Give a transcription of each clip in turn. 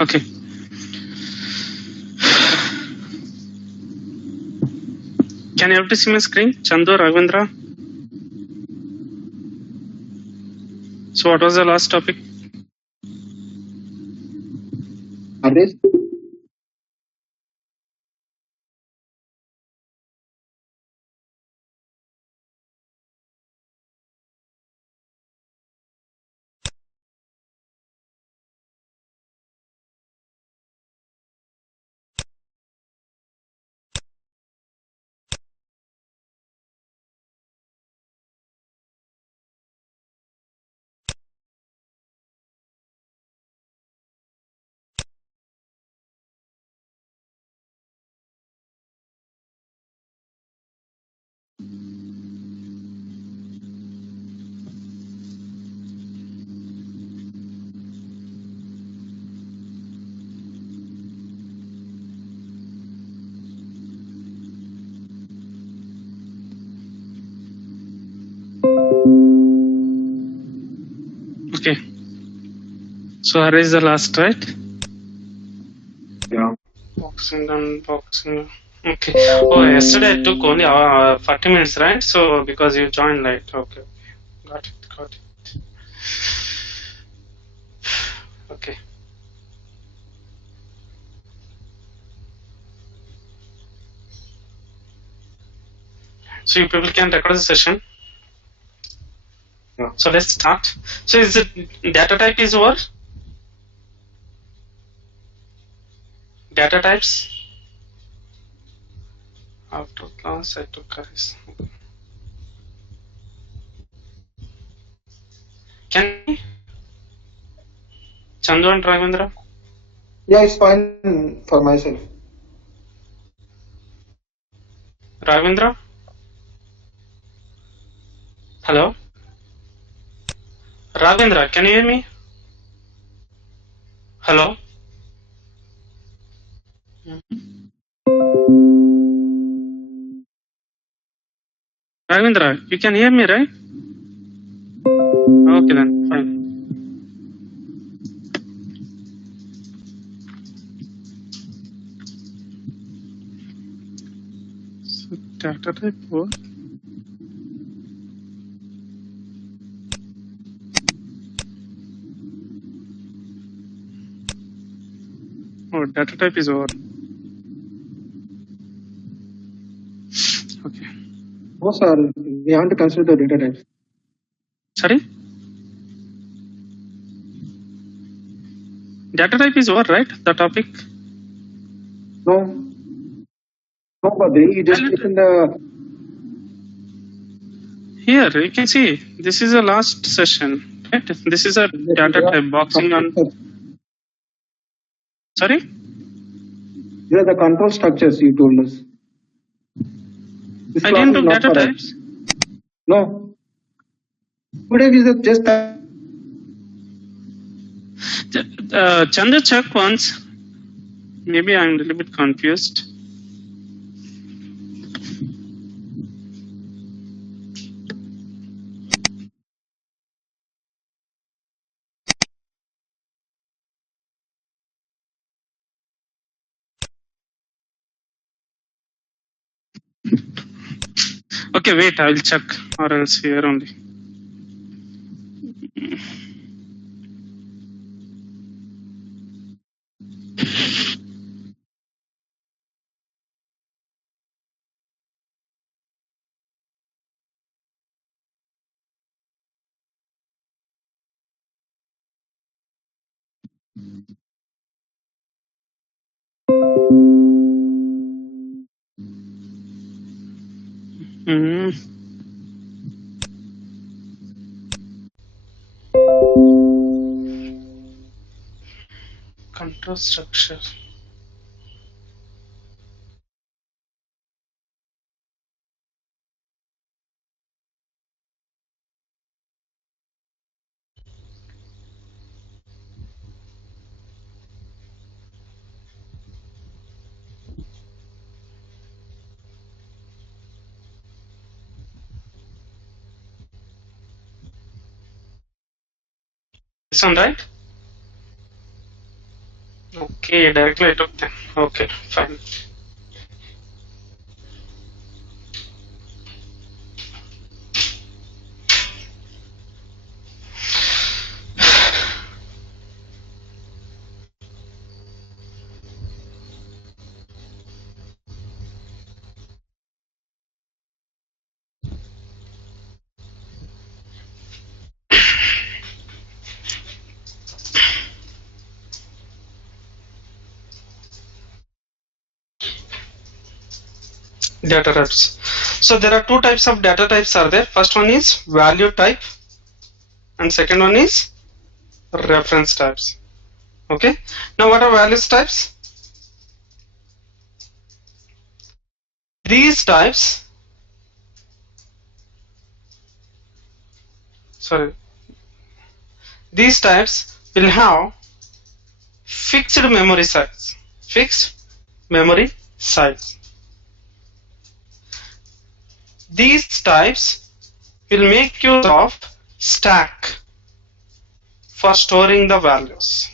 Okay. Can you able to see my screen? Chandu, Ravindra? So what was the last topic? Arrays. Okay. So array is the last, right? Yeah. Boxing and boxing. Okay. Oh, yesterday I took only 40 minutes, right? So because you joined late. Okay. Got it. Got it. Okay. So you people can record the session. Yeah. So let's start. So is it data type is over? Data types? After class I took arrays. Can we? Chandu and Ravindra? Yeah, it's fine for myself. Ravindra? Hello? Ravindra, can you hear me? Hello? Ravindra, you can hear me, right? Okay then, fine. So data type what? Oh, data type is over. Okay. No, sir. We have to consider the data types. Sorry? Data type is over, right? The topic? No. No, but you just listen the. Here, you can see this is the last session, right? This is a data type boxing on. Sorry? These are the control structures you told us. This I class didn't is do not data for us. types. No. Today we just. Chandra, check once. Maybe I'm a little bit confused. Okay, wait, I will check, or else here only. Hmm. Control structure. This one, right? Okay, directly I took them. Okay, fine. Data types. So there are two types of data types are there. First one is value type, and second one is reference types. Okay. Now what are values types? These types, sorry, these types will have fixed memory size. Fixed memory size. These types will make use of stack for storing the values.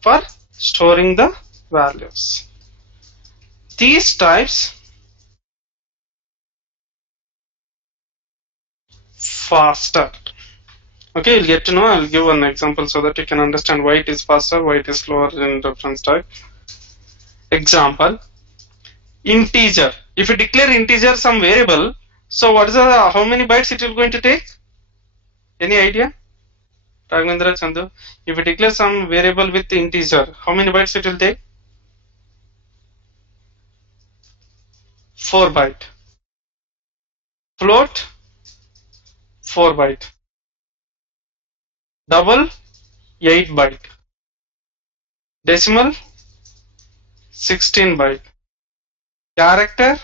For storing the values. These types faster. Okay, you'll get to know. I'll give an example so that you can understand why it is faster, why it is slower in reference type. Example, integer. If you declare integer some variable, so what is the how many bytes it will going to take? Any idea? Raghavendra, Chandu. If you declare some variable with integer, how many bytes it will take? 4 byte. Float, 4 byte. Double, 8 byte. Decimal, 16 byte. Character,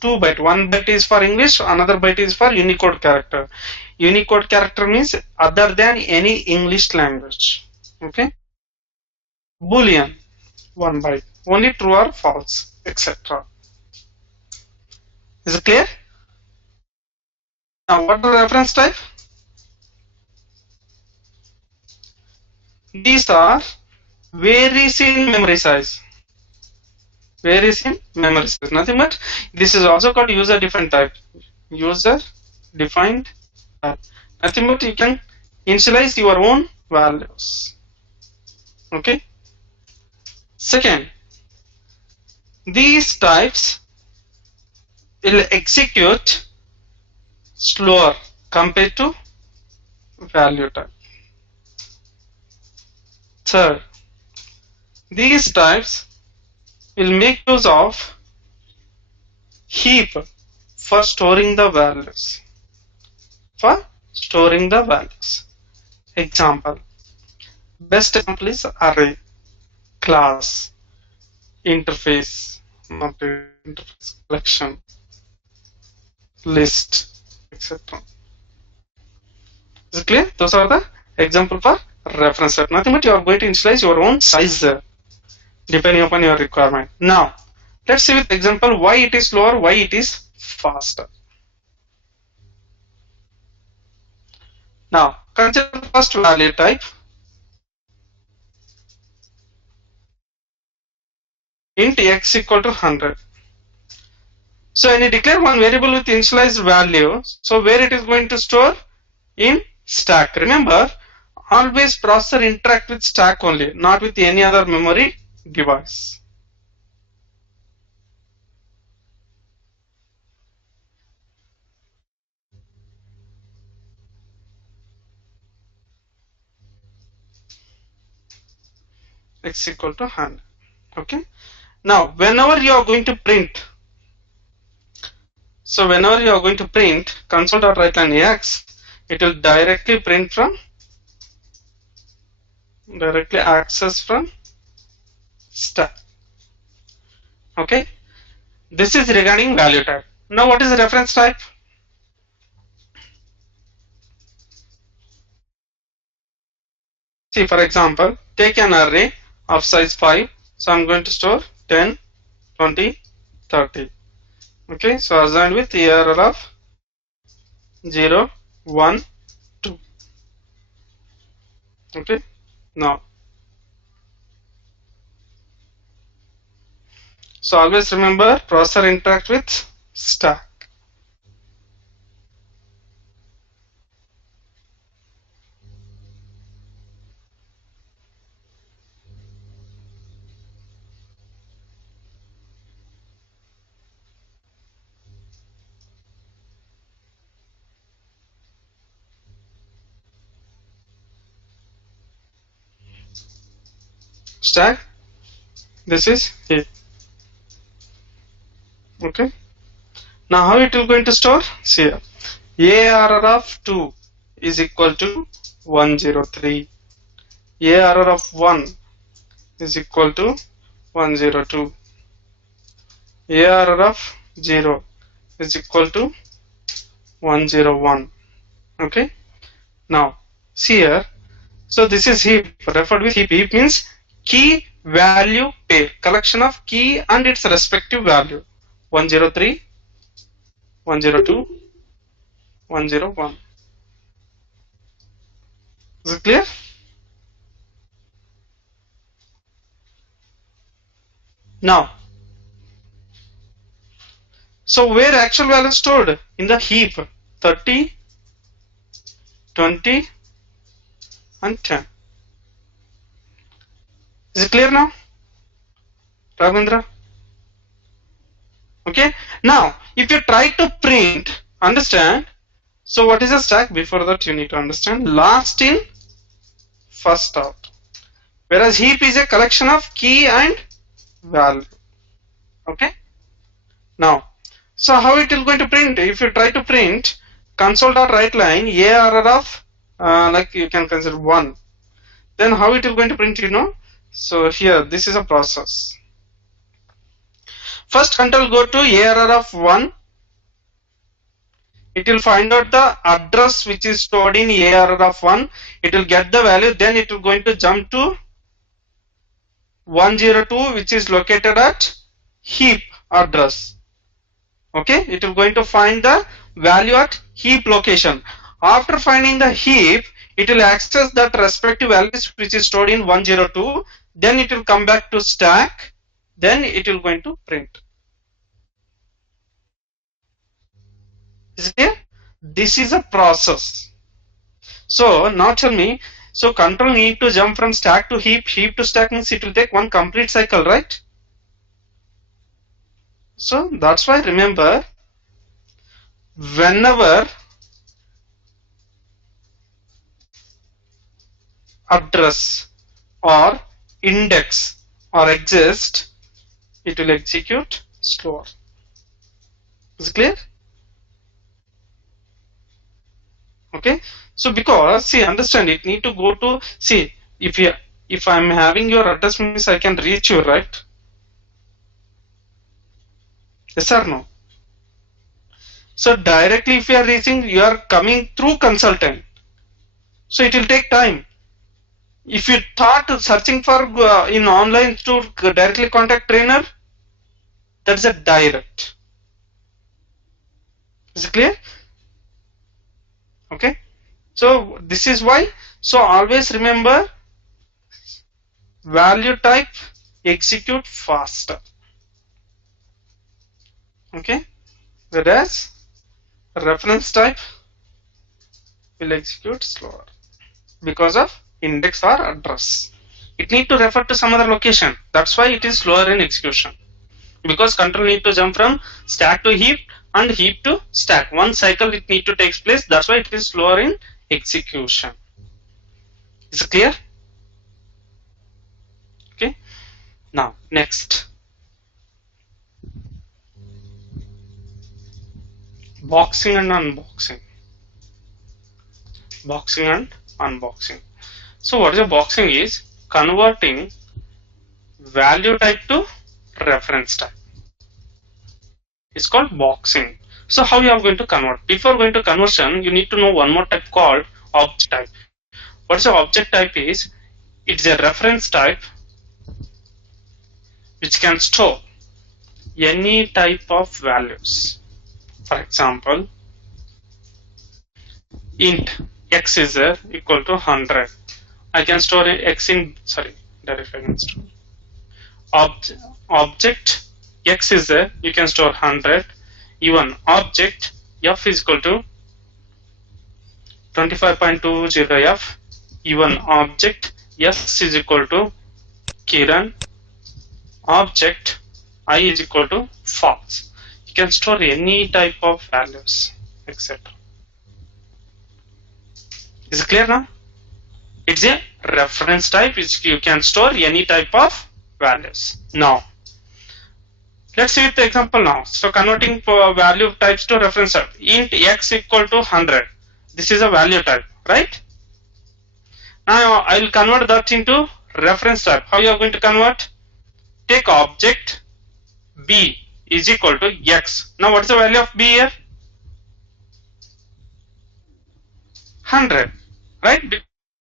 2 byte. 1 byte is for English, another byte is for Unicode character. Unicode character means other than any English language. Okay. Boolean, 1 byte. Only true or false, etc. Is it clear? Now what are the reference type? These are varies in memory size. Varies in memory size. Nothing but this is also called user defined type. User defined type. Nothing but you can initialize your own values. Okay. Second, these types will execute slower compared to value type. Third, these types will make use of heap for storing the values. For storing the values. Example. Best example is array, class, interface, not interface, collection, list, etc. Is it clear? Those are the example for reference type. Nothing but you are going to initialize your own size depending upon your requirement. Now, let's see with example why it is slower, why it is faster. Now, consider first value type. Int x equal to 100. So when you declare one variable with initialized value, so where it is going to store? In stack. Remember, always processor interact with stack only, not with any other memory device. X equal to 100. Okay. Now, whenever you are going to print, so whenever you are going to print console.writeline X, it will directly print from, directly access from stack. Okay. This is regarding value type. Now, what is the reference type? See, for example, take an array of size 5. So I'm going to store 10, 20, 30. Okay, so assigned with ARR of 0, 1, 2. Okay, now, so always remember processor interact with stack. Stack, this is heap. Okay, now how it will going to store? See here, ARR of 2 is equal to 103. ARR of 1 is equal to 102. ARR of 0 is equal to 101. Okay, now see here, so this is heap, referred with heap. Heap means key value pair, collection of key and its respective value. 103, 102, 101. Is it clear? Now, so where actual value is stored? In the heap, 30, 20 and 10. Is it clear now, Ravindra? Okay, now if you try to print, understand, so what is a stack? Before that you need to understand last in, first out, whereas heap is a collection of key and value. Okay, now, so how it is going to print? If you try to print console.writeline ARR of like you can consider 1, then how it is going to print, you know? So here this is a process. First control go to ARR of 1. It will find out the address which is stored in ARR of 1. It will get the value, then it will going to jump to 102 which is located at heap address. Okay, it will going to find the value at heap location. After finding the heap, it will access that respective values which is stored in 102. Then it will come back to stack. Then it will going to print. Is it clear? This is a process. So now tell me, so control need to jump from stack to heap, heap to stack means it will take one complete cycle, right? So that's why remember, whenever address or index or exist, it will execute slower. Is it clear? Okay, so because see, understand, it need to go to, see, if I'm having your address means I can reach you, right? Yes or no? So directly if you are reaching, you are coming through consultant, so it will take time. If you thought searching for in online to directly contact trainer, that's a direct. Is it clear? Okay, so this is why, so always remember value type execute faster. Okay, whereas reference type will execute slower because of index or address. It need to refer to some other location. That's why it is slower in execution. Because control need to jump from stack to heap and heap to stack. One cycle it need to take place. That's why it is slower in execution. Is it clear? Okay. Now next, boxing and unboxing. Boxing and unboxing. So what is a boxing is converting value type to reference type. It's called boxing. So how you are going to convert? Before going to conversion, you need to know one more type called object type. What's the object type is? It's a reference type which can store any type of values. For example, int x is equal to 100. I can store x in, sorry, directly I can store. Object x is you can store 100. Even object f is equal to 25.20f. Even object s is equal to Kiran. Object I is equal to false. You can store any type of values, etc. Is it clear now? It's a reference type which you can store any type of values. Now, let's see the example now. So converting value types to reference type. Int x equal to 100. This is a value type, right? Now I will convert that into reference type. How you are going to convert? Take object b is equal to x. Now what is the value of b here? 100, right?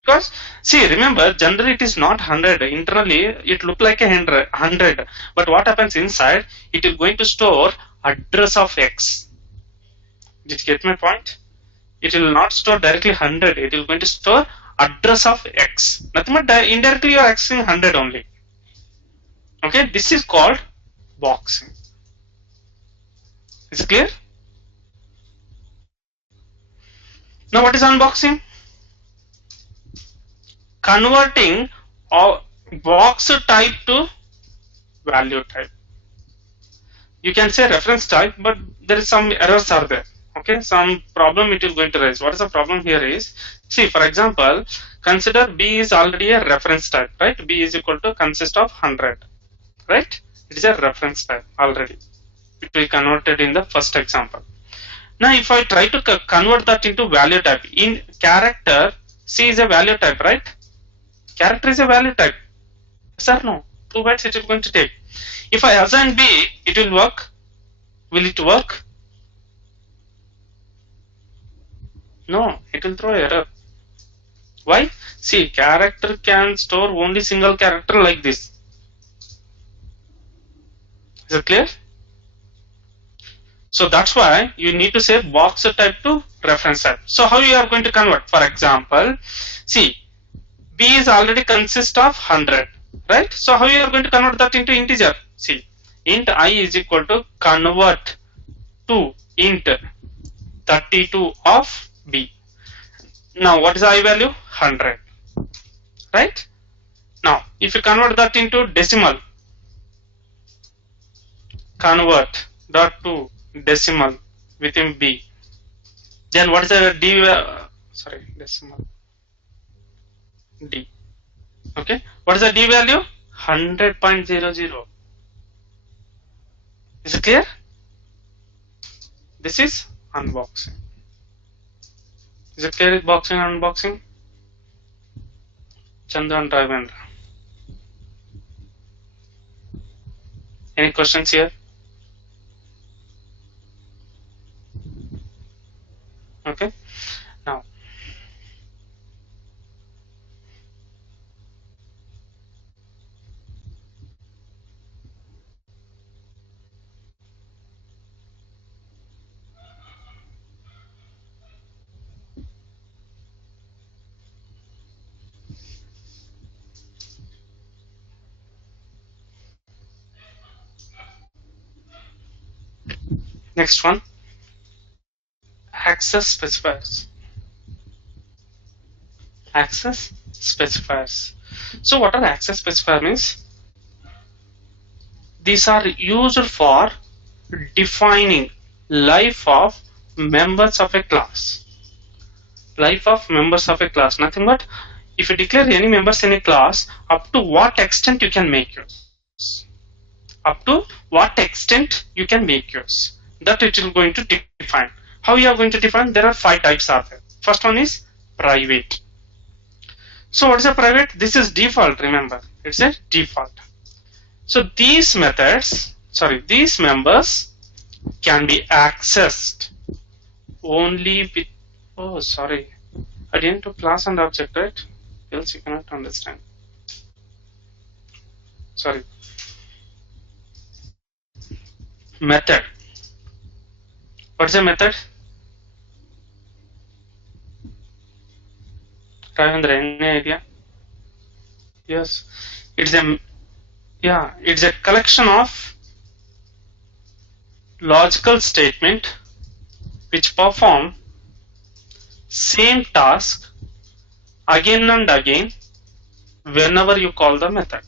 Because see, remember, generally it is not 100. Internally it look like a 100, but what happens inside? It is going to store address of x. Did you get my point? It will not store directly 100. It is going to store address of x. Nothing but indirectly you are accessing 100 only. Okay, this is called boxing. Is it clear? Now what is unboxing? Converting box type to value type. You can say reference type, but there is some errors are there. Okay, some problem it is going to raise. What is the problem here is, see, for example, consider b is already a reference type, right? B is equal to consist of 100, right? It is a reference type already. It will be converted in the first example. Now if I try to convert that into value type, in character, C is a value type, right? Character is a value type. Yes or no? 2 bytes it is going to take. If I assign B, it will work. Will it work? No, it will throw error. Why? See, character can store only single character like this. Is it clear? So that's why you need to say box type to reference type. So how you are going to convert? For example, see, B is already consist of 100, right? So how you are going to convert that into integer? See, int I is equal to convert to int 32 of B. Now what is the I value? 100, right? Now if you convert that into decimal, convert dot to decimal within B, then what is the D? Sorry, decimal D. Okay, what is the D value? 100.00. Is it clear? This is unboxing. Is it clear with boxing and unboxing? Chandra and Ravendra. Any questions here? Okay. Now, next one. access specifiers. Access specifiers. So what are access specifiers means? These are used for defining life of members of a class. Life of members of a class. Nothing but if you declare any members in a class, up to what extent you can make use. Up to what extent you can make use. That it will going to define. How you are going to define? There are 5 types are there. First one is private. So what is a private? This is default, remember. It's a default. So these methods, these members can be accessed only with, oh sorry, I didn't do class and object, right? Else you cannot understand. Sorry. Method. What is a method? Ravindra, any idea? Yes, it's a collection of logical statement which perform same task again and again whenever you call the method.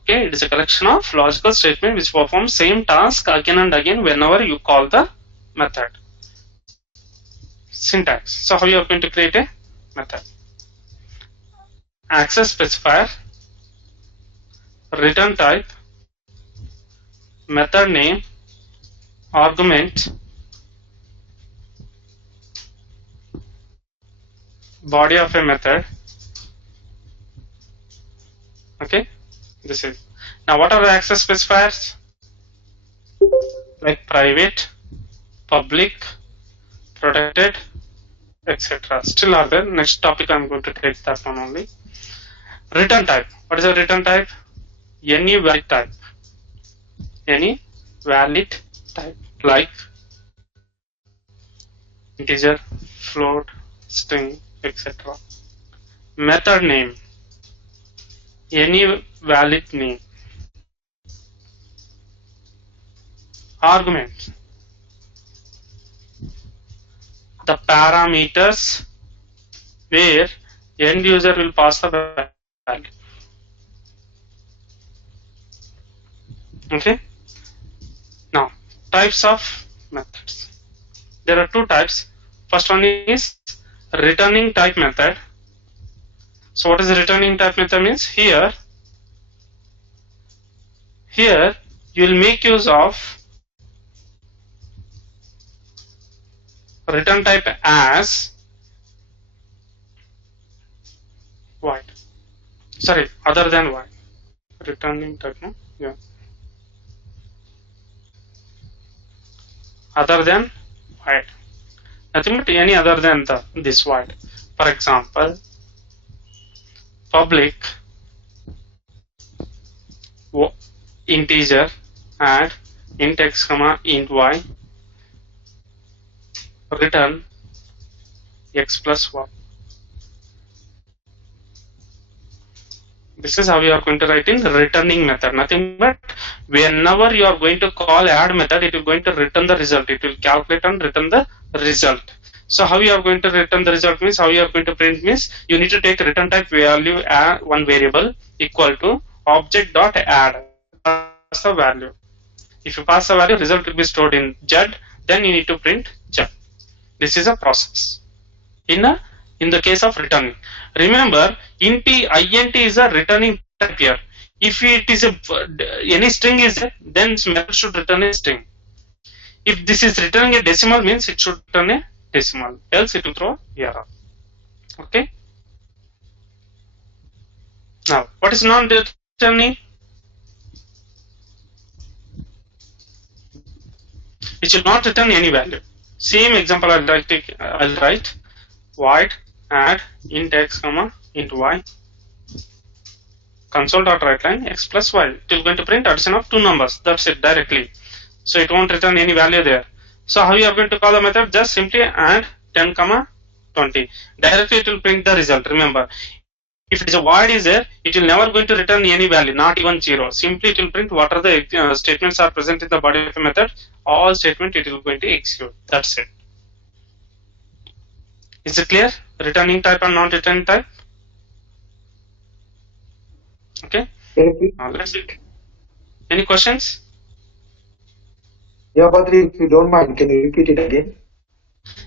Okay, it is a collection of logical statement which perform same task again and again whenever you call the method. Syntax. So how you are going to create a method? Access specifier, return type, method name, argument, body of a method. Okay, this is. Now what are the access specifiers? Like private, public, protected, etc. Still are there. Next topic I'm going to take that one only. Return type. What is a return type? Any valid type. Any valid type like integer, float, string, etc. Method name. Any valid name. Argument. The parameters where end user will pass the value. Okay. Now, types of methods. There are 2 types. First one is returning type method. So what is the returning type method means? Here you will make use of return type as void. Sorry, other than void. Returning type, no? Yeah. Other than void. Nothing but any other than this void. For example, public integer add int x comma int y return x plus y. This is how you are going to write in returning method. Nothing but whenever you are going to call add method, it is going to return the result. It will calculate and return the result. So how you are going to return the result means, how you are going to print means, you need to take return type value one variable equal to object dot add. Pass the value. If you pass the value, result will be stored in Z. Then you need to print Z. This is a process. In the case of returning, remember int is a returning type here. If it is any string is there, then method should return a string. If this is returning a decimal means it should return a decimal, else it will throw error. Okay. Now what is non-returning? It should not return any value. Same example I'll write void add int x comma int y console.writeLine x plus y. It is going to print addition of 2 numbers. That's it directly. So it won't return any value there. So how you are going to call the method? Just simply add 10 comma 20. Directly it will print the result. Remember, If it is a void is there, it will never going to return any value, not even 0. Simply it will print what are the statements are present in the body of a method. All statement it will going to execute. That's it. Is it clear? Returning type and non-returning type. Okay. Now let's see. Any questions? Yeah, Badri, if you don't mind, can you repeat it again?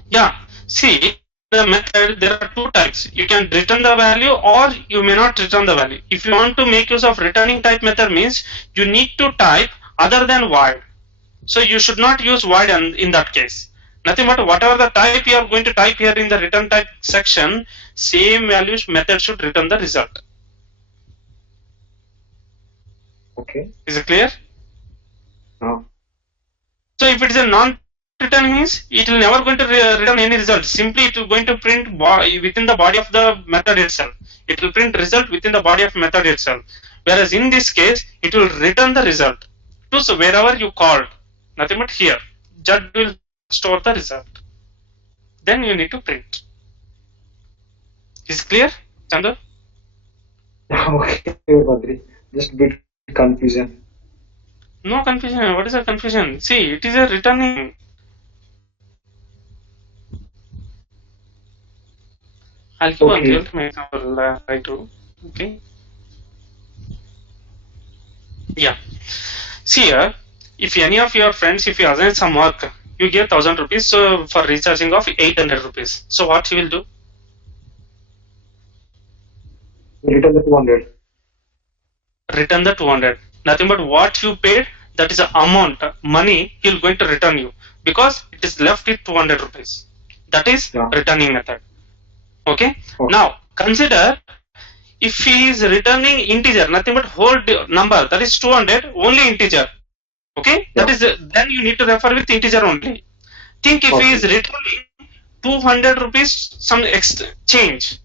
Yeah. See, the method, there are two types. You can return the value or you may not return the value. If you want to make use of returning type method means you need to type other than void. So you should not use void in that case. Nothing but whatever the type you are going to type here in the return type section, same values method should return the result. Okay. Is it clear? No. So if it is a non-return means it will never going to return any result. Simply it will going to print within the body of the method itself. It will print result within the body of method itself. Whereas in this case, it will return the result to wherever you called. Nothing but here. Just will store the result. Then you need to print. Is it clear, Chandu? Okay, Badri. Just a bit confusion. No confusion. What is the confusion? See, it is a returning. I'll give one real-time example right to. Okay. Yeah. See here, if any of your friends, if you assign some work, you give 1000 rupees so for recharging of 800 rupees. So what he will do? Return the 200. Return the 200. Nothing but what you paid, that is the amount, money he will going to return you because it is left with 200 rupees. That is returning method. Okay? Now consider if he is returning integer, nothing but whole number, that is 200, only integer. Okay? That is then you need to refer with integer only. Think if he is returning 200 rupees some change.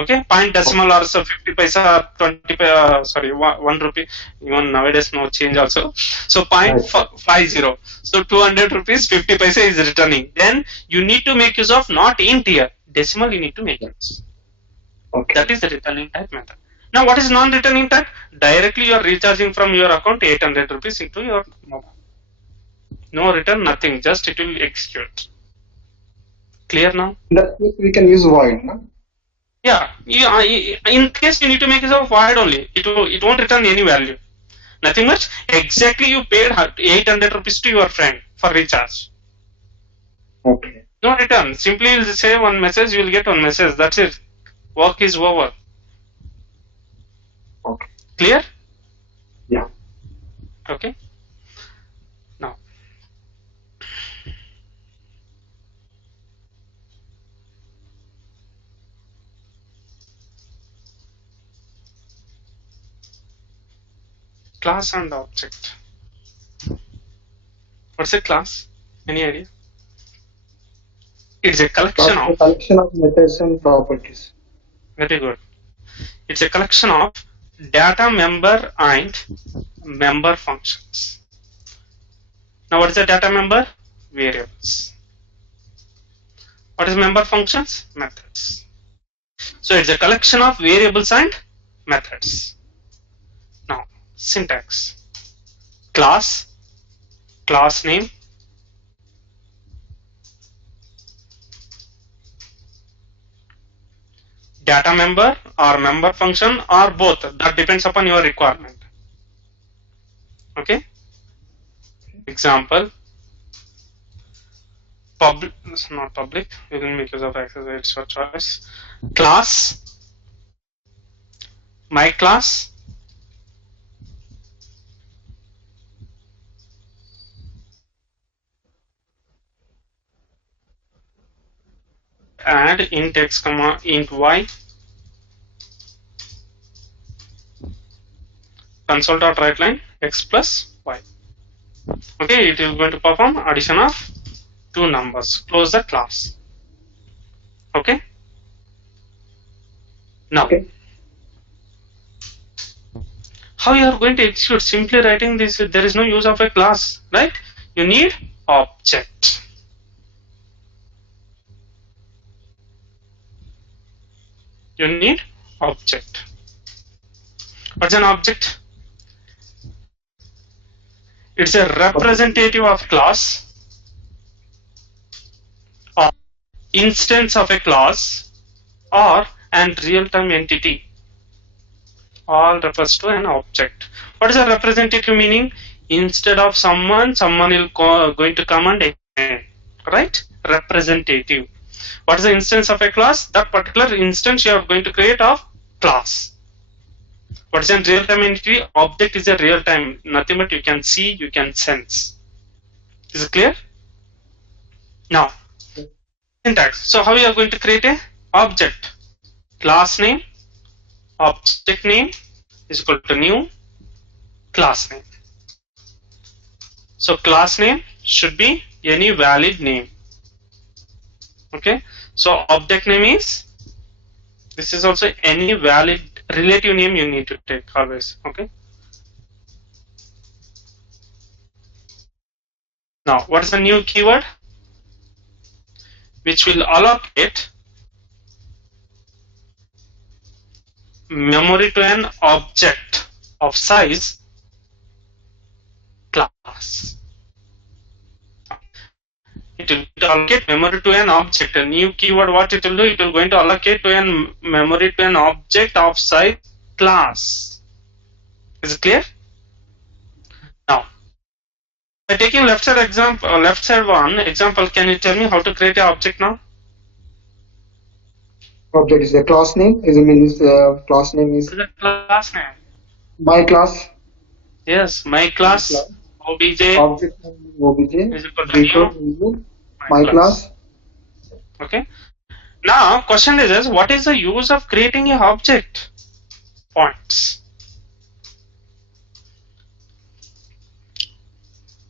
Okay, point decimal or so 50 paisa, 20 sorry 1 rupee, even nowadays no change also. So 0.50. So 200 rupees 50 paisa is returning. Then you need to make use of not int here, decimal you need to make use. Okay. That is the returning type method. Now what is non-returning type? Directly you are recharging from your account 800 rupees into your mobile. No return, nothing, just it will execute. Clear now? That we can use void, no? Yeah, in case you need to make use of void only, it won't return any value. Nothing much. Exactly you paid 800 rupees to your friend for recharge. Okay. No return. Simply you will say one message, you will get one message. That's it. Work is over. Okay. Clear? Yeah. Okay. Now. Class and object. What's a class? Any idea? It's a collection of methods and properties. Very good. It's a collection of data member and member functions. Now what is a data member? Variables. What is member functions? Methods. So it's a collection of variables and methods. Now syntax. Class name, data member or member function or both, that depends upon your requirement. Okay. Example, public, not public, you can make use of access, it's your choice. Class, my class, add int x comma int y, console.writeline x plus y. Okay, it is going to perform addition of two numbers. Close the class. Okay. Now, how you are going to execute? Simply writing this. There is no use of a class, right? You need object. You need object. What's an object? It's a representative of class or instance of a class or an real-time entity. All refers to an object. What is a representative meaning? Instead of someone will going to come and explain, right? Representative. What is the instance of a class? That particular instance you are going to create of class. What is a real-time entity? Object is a real-time, nothing but you can see, you can sense. Is it clear? Now, syntax. So how you are going to create a object? Class name, object name is equal to new class name. So class name should be any valid name. Okay. So object name is, this is also any valid relative name you need to take always. Okay. Now what is the new keyword? Which will allocate memory to an object of size class. It will allocate memory to an object. A new keyword, what it will do? It will going to allocate to an memory to an object of size class. Is it clear? Now, by taking left side example, left side one example, can you tell me how to create an object now? Object is the class name. Class name is What is the class name? my class. Yes, my class. Obj Object name is obj. is equal to new My class. Okay. Now, question is what is the use of creating a object? Points.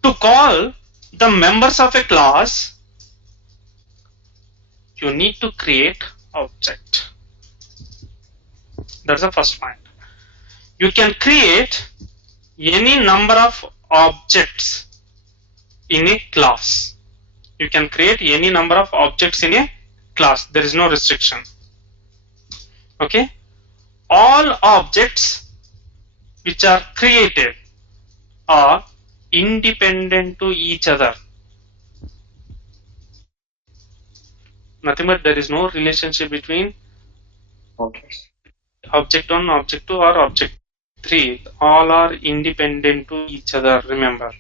To call the members of a class, you need to create object. That's the first point. You can create any number of objects in a class. You can create any number of objects in a class. There is no restriction. Okay. All objects which are created are independent to each other. Nothing but there is no relationship between Objects. object 1, object 2 or object 3. All are independent to each other, remember.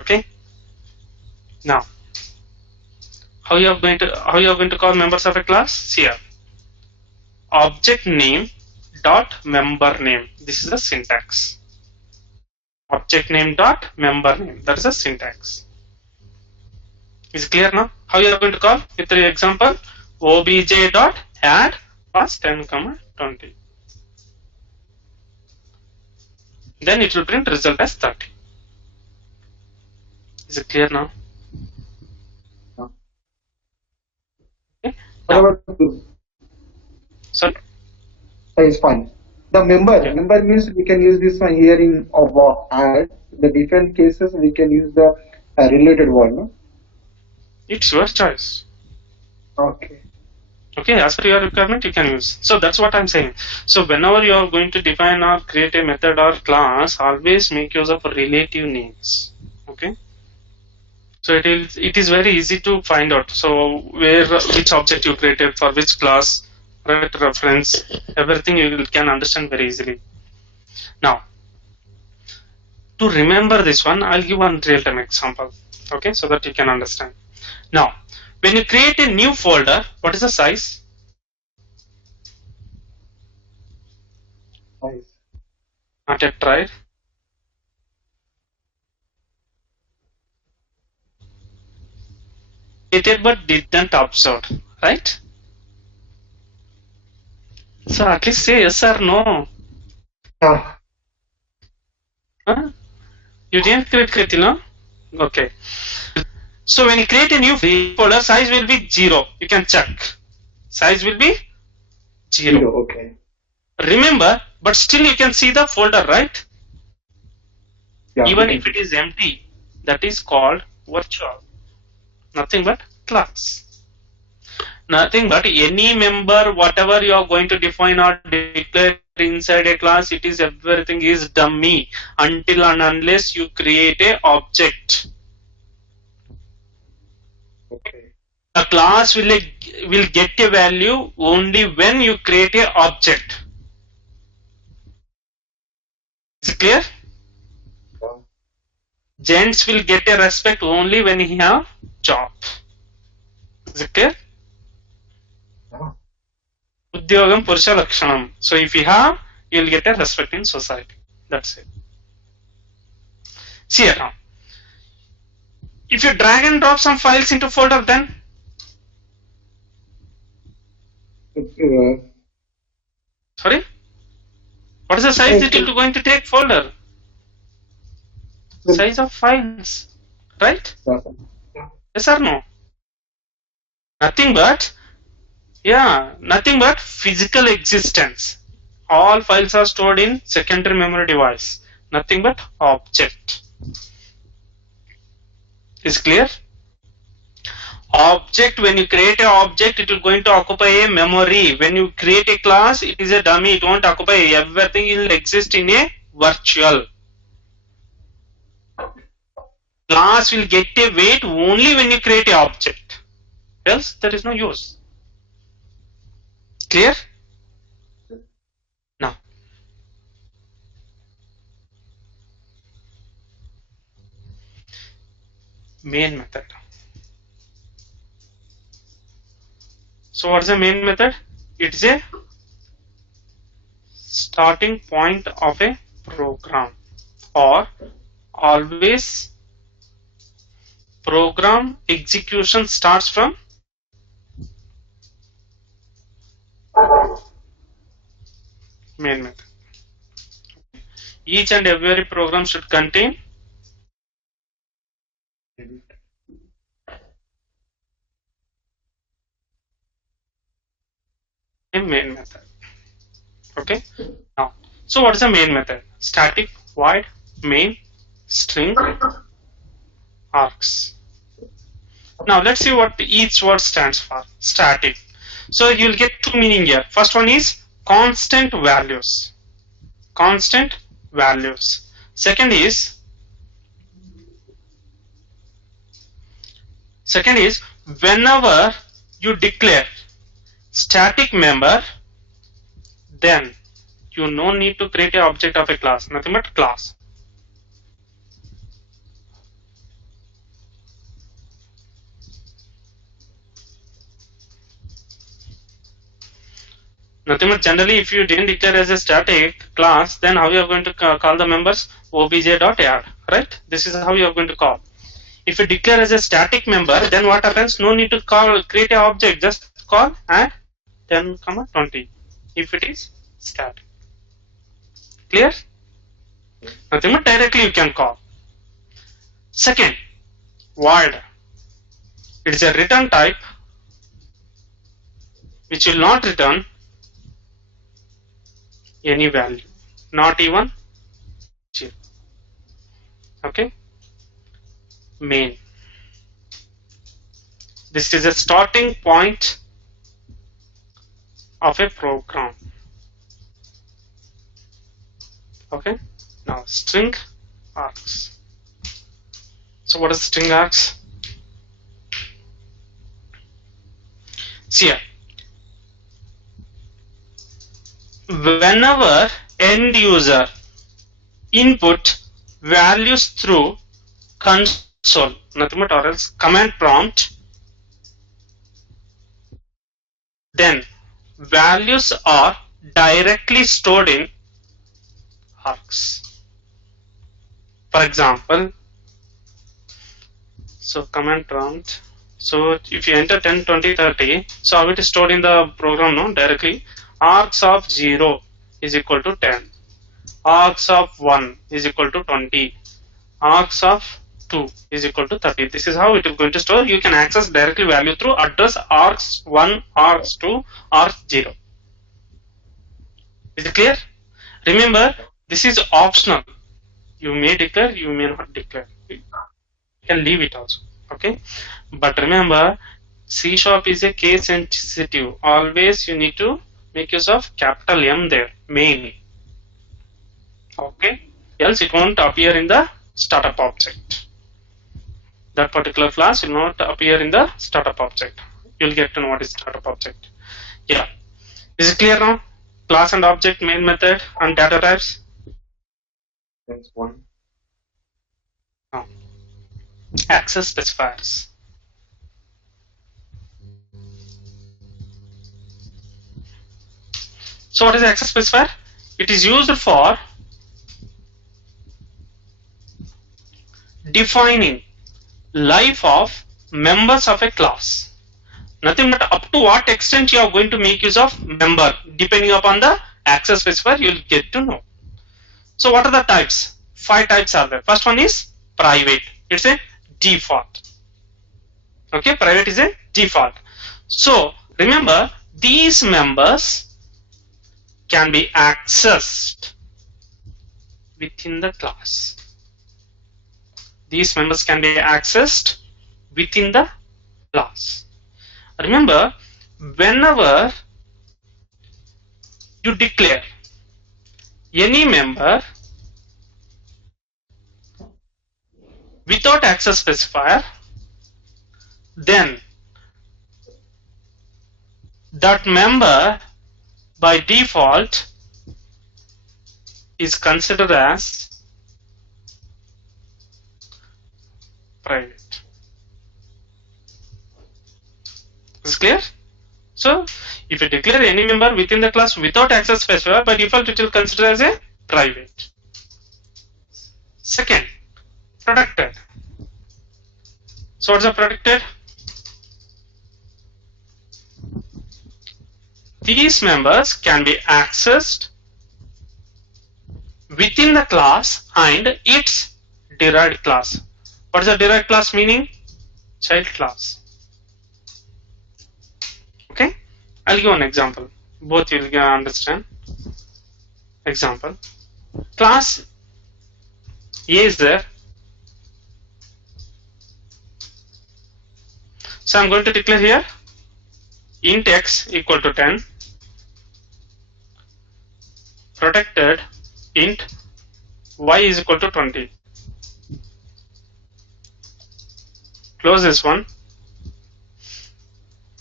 Okay. Now, how you are going to call members of a class? Here, object name dot member name. This is the syntax. Object name dot member name. That is the syntax. Is it clear now? How you are going to call? With the example, obj dot add was 10, 20. Then it will print result as 30. Is it clear now? Okay. Now, sorry? It's fine. The member. Yeah. Member means we can use this one here in add. The different cases we can use the related one. No? It's your choice. Okay. Okay, as per your requirement you can use. So that's what I'm saying. So whenever you are going to define or create a method or class, always make use of relative names. Okay. So it is very easy to find out. So which object you created for which class, right, reference, everything you can understand very easily. Now, to remember this one, I'll give one real-time example. Okay, so that you can understand. Now, when you create a new folder, what is the size? Nice. Not yet tried. Created but didn't observe, right? So at least say yes or no. Yeah. Huh? You didn't create, no? Okay. So when you create a new folder, size will be 0. You can check. Size will be 0. Okay. Remember, but still you can see the folder, right? Yeah. Even if it is empty, that is called virtual. Nothing but class. Nothing but any member, whatever you are going to define or declare inside a class, it is everything is dummy until and unless you create a object. Okay. A class will get a value only when you create a object. Is it clear? Yeah. Gents will get a respect only when he have job. Is it clear? Yeah. Udyogam Purusha Lakshanam. So if you have, you will get a respect in society. That's it. See here now. If you drag and drop some files into folder, then sorry, what is the size it is going to take folder? Size of files, right? Yes or no? Nothing but, yeah, nothing but physical existence. All files are stored in secondary memory device. Nothing but object. Is clear? Object, when you create an object, it is going to occupy a memory. When you create a class, it is a dummy. It won't occupy. Everything will exist in a virtual. Class will get a weight only when you create an object. Else, there is no use. Clear? Now, main method. So what is the main method? It is a starting point of a program, or always program execution starts from main method. Each and every program should contain a main method. Okay. Now, so what is the main method? Static void main string args. Now let's see what each word stands for. Static. So you'll get two meaning here. First one is constant values. Constant values. Second is whenever you declare static member, then you no need to create an object of a class, nothing but class. Nothing but generally, if you didn't declare as a static class, then how you are going to call the members? Obj.add, right? This is how you are going to call. If you declare as a static member, then what happens? No need to create an object, just call add 10, 20 if it is static. Clear? Nothing but directly you can call. Second, void. It is a return type which will not return any value, not even 0. Okay. Main. This is a starting point of a program. Okay. Now string args. So what is string args? See here. Whenever end user input values through console, nothing but or else command prompt, then values are directly stored in args. For example, so command prompt. So if you enter 10, 20, 30, so how it is stored in the program? No, directly. Args of 0 is equal to 10. Args of 1 is equal to 20. Args of 2 is equal to 30. This is how it is going to store. You can access directly value through address args 1, args 2, args 0. Is it clear? Remember, this is optional. You may declare, you may not declare. You can leave it also. Okay. But remember, C sharp is a case sensitive. Always you need to make use of capital M there, main. Okay, else it won't appear in the startup object. That particular class will not appear in the startup object. You'll get to know what is startup object. Yeah, is it clear now? Class and object, main method, and data types. That's one. Now, access specifiers. So what is access specifier? It is used for defining life of members of a class. Nothing but up to what extent you are going to make use of member, depending upon the access specifier, you will get to know. So what are the types? 5 types are there. First one is private. It's a default. Okay, private is a default. So remember, these members can be accessed within the class. These members can be accessed within the class. Remember, whenever you declare any member without access specifier, then that member by default is considered as private. Is clear? So if you declare any member within the class without access specifier, by default it will consider as a private. Second, protected. So what's a protected? These members can be accessed within the class and its derived class. What is a derived class meaning? Child class. Okay, I'll give an example. Both you will understand. Example: class A is there. So I'm going to declare here int x equal to 10, protected int y is equal to 20. Close this one.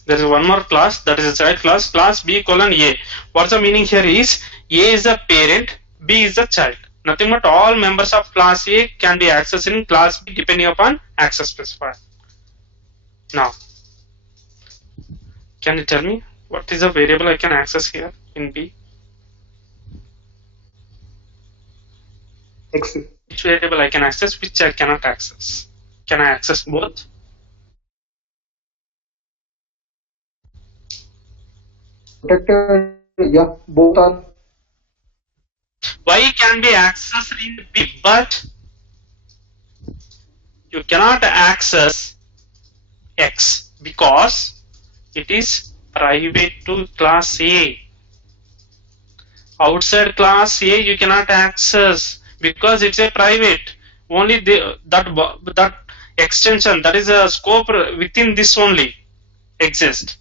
There is one more class, that is a child class, class B colon A. What's the meaning here is A is the parent, B is the child. Nothing but all members of class A can be accessed in class B depending upon access specifier. Now, can you tell me what is the variable I can access here in B? X. Which variable I can access, which I cannot access? Can I access both? Protected, yeah, both are. Y can be accessed in B, but you cannot access X because it is private to class A. Outside class A you cannot access because it's a private. Only that extension, that is a scope within this only exists.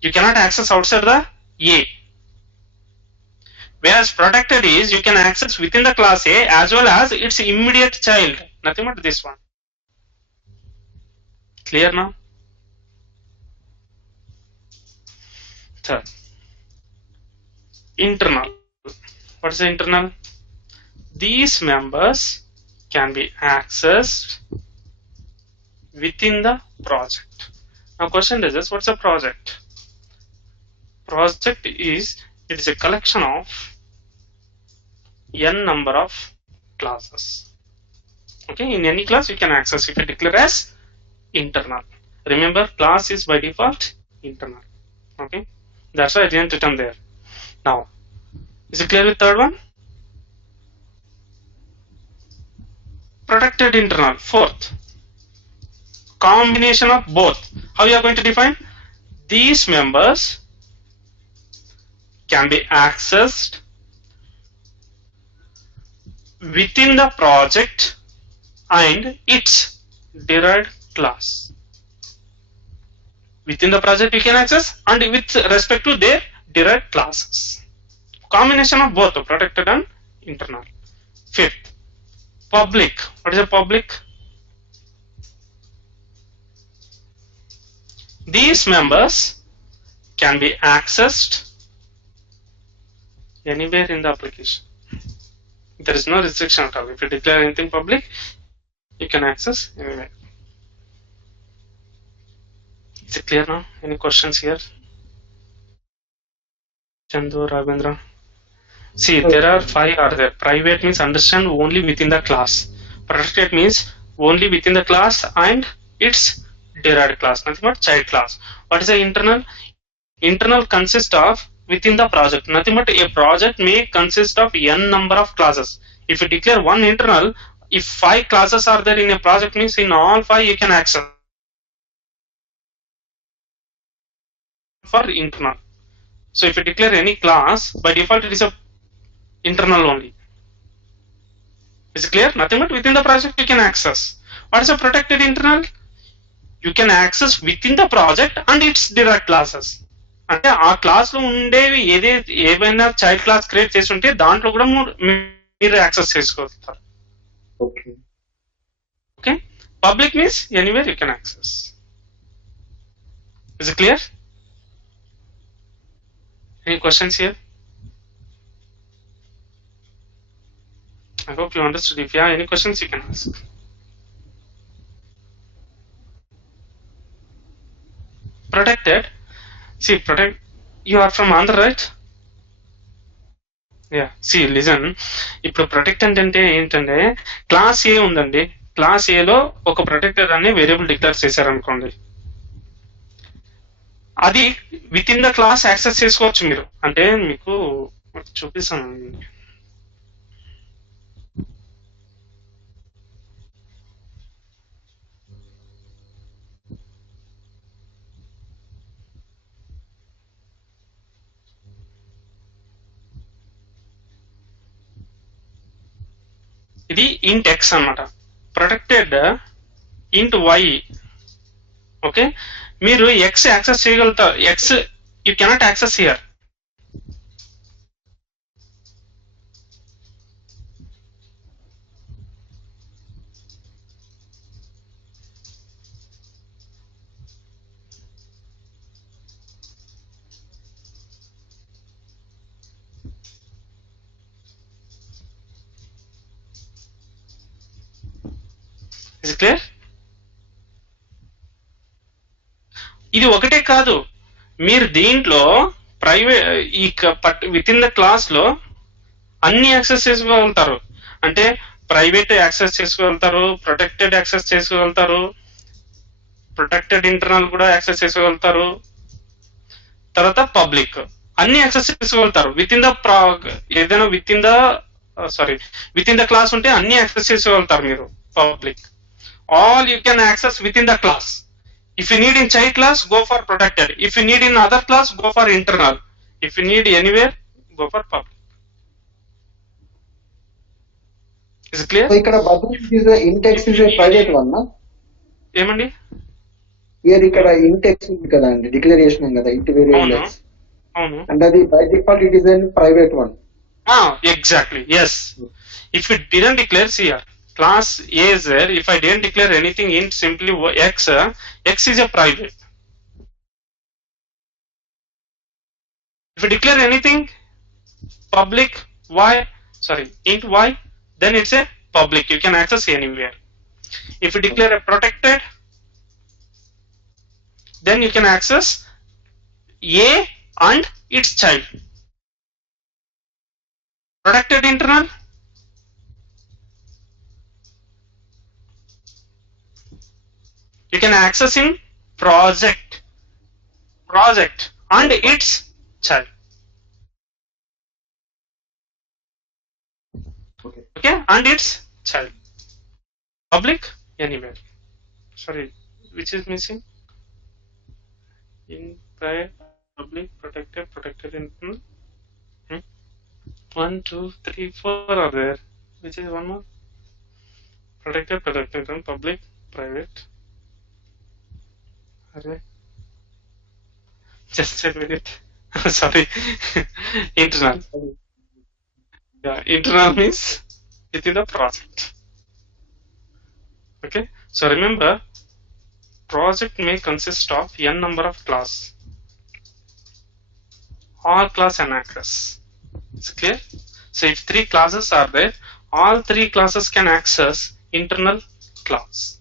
You cannot access outside the A. Whereas protected is you can access within the class A as well as its immediate child. Nothing but this one. Clear now? Third, internal. What is the internal? These members can be accessed within the project. Now question is this: what's a project? Project is, it is a collection of n number of classes. Okay, in any class you can access if you declare as internal. Remember, class is by default internal. Okay, that's why I didn't return there. Now, is it clear with third one? Protected internal. Fourth, combination of both. How you are going to define? These members can be accessed within the project and its derived class. within the project you can access, and with respect to their derived classes. Combination of both protected and internal. Fifth, public. What is a public? These members can be accessed anywhere in the application. There is no restriction at all. If you declare anything public, you can access anywhere. Is it clear now? Any questions here? Chandu, Ravindra? See, there are 5 are there. Private means understand only within the class. Protected means only within the class and its derived class, nothing but child class. What is the internal? Internal consists of within the project. Nothing but a project may consist of n number of classes. If you declare one internal, if 5 classes are there in a project, means in all 5 you can access for internal. So if you declare any class, by default it is a internal only. Is it clear? Nothing but within the project you can access. What is a protected internal? You can access within the project and its derived classes. అంటే ఆ class లో ఉండేవి ఏవైనా child class create చేసి ఉంటే దాంట్లో కూడా మీరు యాక్సెస్ చేసుకోగలుగుతారు. Okay, public means anywhere you can access. Is it clear? Any questions here? I hope you understood. If you have any questions, you can ask. Protected. See, protect. You are from Andhra, right? Yeah. See, listen. ఇప్పుడు protected అంటే ఏంటంటే class ఏ ఉందండి, class ఏలో ఒక protected అనే variable declare చేశారనుకోండి, అది with in the class access చేసుకోవచ్చు మీరు. అంటే మీకు చూపిస్తాను. ఇది ఇంట్ ఎక్స్ అన్నమాట. ప్రొటెక్టెడ్ ఇంట్ వై. ఓకే, మీరు ఎక్స్ యాక్సెస్ చేయగలుగుతారు. X you cannot access here. Is clear? ఇది ఒకటే కాదు, మీరు దీంట్లో ప్రైవేట్ ఈ విత్ ఇన్ ద క్లాస్ లో అన్ని యాక్సెస్ చేసుకోగలుగుతారు. అంటే ప్రైవేట్ యాక్సెస్ చేసుకోగలుగుతారు, ప్రొటెక్టెడ్ యాక్సెస్ చేసుకోగలుగుతారు, ప్రొటెక్టెడ్ ఇంటర్నల్ కూడా యాక్సెస్ చేసుకోగలుగుతారు, తర్వాత పబ్లిక్ అన్ని యాక్సెస్ చేసుకోగలుగుతారు. విత్ ఇన్ ద ఏదైనా విత్ ఇన్ ద క్లాస్ ఉంటే అన్ని యాక్సెస్ చేసుకోగలుగుతారు మీరు. Public all you can access within the class. If you need in child class, go for protected. If you need in other class, go for internal. If you need anywhere, go for public. Is it clear? So ikkada public is a int-x is a private one, na? ఏమండి? Here ikkada int-x ఉంది కదా అండి, declaration కదా, int variable x. అవును. And అది by default it is a private one. Exactly. Yes. If you didn't declare, see here, class A is there. If I didn't declare anything int simply x, x is a private. If you declare anything public int y, then it's a public. You can access anywhere. If you declare a protected, then you can access A and its child. Protected internal, you can access in project and its child. Okay, and its child. Public anywhere. Sorry, which is missing? In private, public, protected internal. 1, 2, 3, 4 are there. Which is one more? Protected and public, private. Just a minute. Sorry. Internal. Yeah, internal means within the project. Okay. So remember, project may consist of n number of class. All class and access. Is it clear? So if 3 classes are there, all 3 classes can access internal class.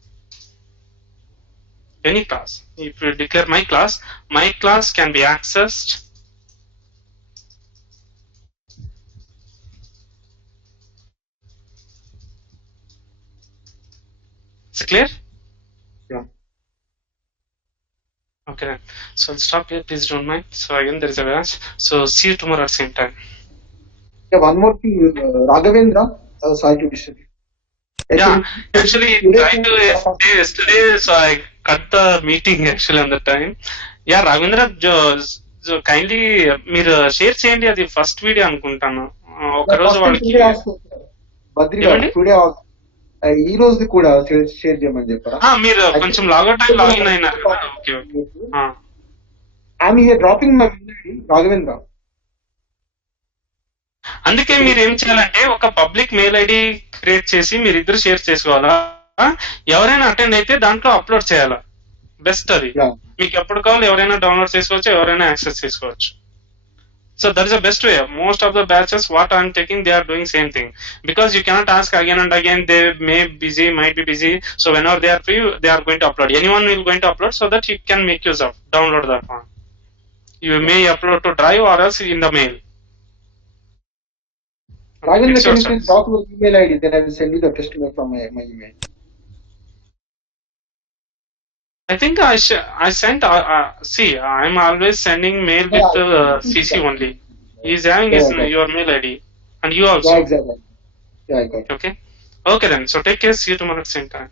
Any class. If you declare my class can be accessed. Is it clear? Yeah. Okay then. So I'll stop here, please don't mind. So again there is a match. So see you tomorrow at same time. Yeah, one more thing, Raghavendra, sorry to disturb you. Yeah, actually tried to yesterday, so I cut the meeting actually on the time. Yeah, Ravindra, kindly మీరు share చేయండి, అది first video అనుకుంటాను. ఒక రోజు వాళ్ళకి బద్రి గారు today ఈ రోజు కూడా షేర్ చేయమని చెప్పారా? మీరు కొంచెం లాగౌట్ అయి లాగిన్ అయినారు. Okay okay. I'm here dropping my Raghavendra. అందుకే మీరు ఏం చేయాలంటే ఒక పబ్లిక్ మెయిల్ ఐడి క్రియేట్ చేసి మీరు ఇద్దరు షేర్ చేసుకోవాలా. ఎవరైనా అటెండ్ అయితే దాంట్లో అప్లోడ్ చేయాలా. బెస్ట్ అది. మీకు ఎప్పుడు కావాలి ఎవరైనా డౌన్లోడ్ చేసుకోవచ్చు, ఎవరైనా యాక్సెస్ చేసుకోవచ్చు. So that is the best way. Most of the batches what I am taking, they are doing same thing, because you cannot ask again and again. They might be busy. So whenever they are free, they are going to upload. Anyone will going to upload, so that you can make use of download that one. You may upload to Drive or else in the mail. Raghavendra, can you please drop your email ID? Then I will send you the test mail from my email. I think I sent. See, I am always sending mail with CC only. He is having your mail ID, and you also. Yeah, exactly. Yeah, I got it. Okay. Okay then. So take care. See you tomorrow at the same time.